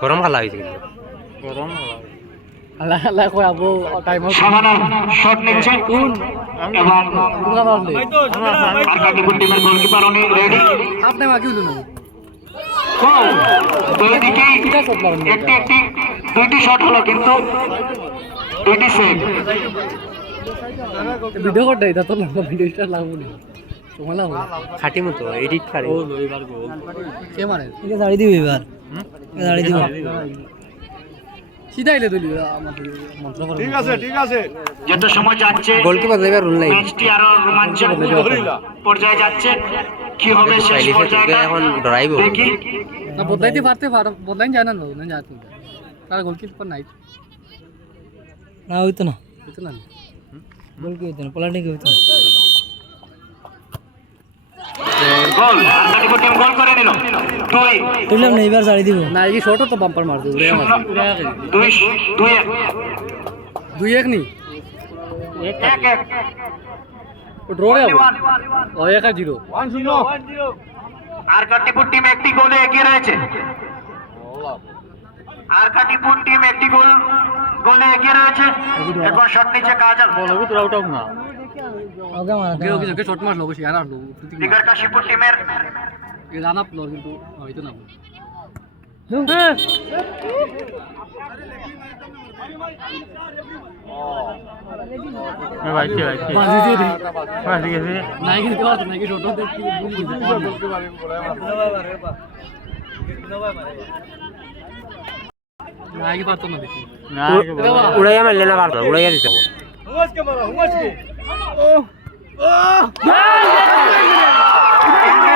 গরম খালা হয়েছে কিন্তু গরম আল্লাহ আল্লাহ কই আবু টাইম সামানা শট নিচ্ছে এবং আরকাটিপুর টিমের গোলকিপার উনি রেডি আপনি মাকি হলো না দুই দিকেই একটি দুইটি শট হলো কিন্তু দুইটি সেভ ভিডিও করতে এটা তো না ভিডিও স্টার লাগবে না তোমার লাগবে খাটি মতো এডিট পারে ও এবার গোল কে মারে এটা দাঁড়িয়ে দিবি এবার দাঁড়িয়ে দিব সিধা এলে তুই আমাদের মন্ত্র করে ঠিক আছে যত সময় যাচ্ছে গোলকিপার দেবার রুল নাই ম্যাচটি আরো রোমাঞ্চক পর্যায়ে যাচ্ছে কি হবে শেষ পাইলিছে পর্যায়টা এখন ডরাইব দেখি না বদলাইতে পারতে বদলাই যায় না না যায় তুমি তার গোলকিপার নাই না হইতো না বুঝতে না বল কি হইতো না পলাটি কি হইতো না গোল আরকাটিপুর টিম গোল করে নিল দুই তুললাম না এবার দাঁড়িয়ে দিব না এই শর্ট তো বাম্পার মার দিও রে দুই দুই এক 2-1 নি এক এক ড্র রে ও 1-0 আরকাটিপুর টিম একটি গোলে এগিয়ে রয়েছে আরকাটিপুর টিম একটি গোলে এগিয়ে রয়েছে এখন শট নিচে কাজল বলবো তোরা ওটাও না ওকে মারা ওকে ওকে ওকে শর্ট মারলো বসে আর আলো লিগার কাশীপুর টিমের এই রান আপ লর কিন্তু হয়তো না ভাই বাজি দিয়ে দি ঠিক আছে নাই কিন্তু বাত নাই কি শর্ট দেখি ভুল দিতে নাই কি পারতো না দেখি না উড়াইয়া মারলে না পারতো উড়াইয়া দিতে এক